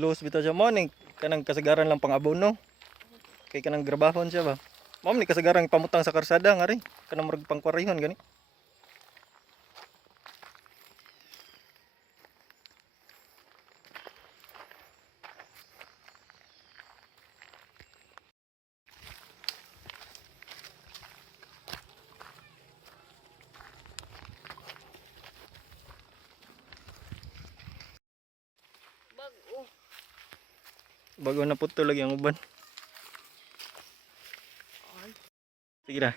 Luwas bitaw siya mo ni kanang kasagaran lang pang abono. Kay kanang grabahon siya ba. Mao ni kasagaran pamutang sa karsada ngari kanang murag pangkwarihon gani. Bago na putol lagi ang uban. Sige na.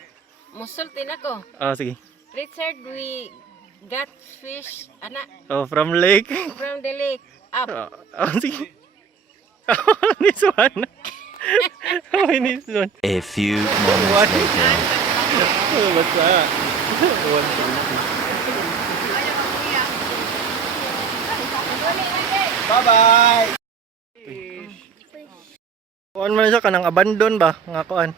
Musultin ako. Sige. Richard, we got fish, anak, Oh, from lake. from the lake. Up. Sige. This one. This one. A few moments later. Basta. Bye-bye. Kuan man siya kanang abandon ba? Nga kuan.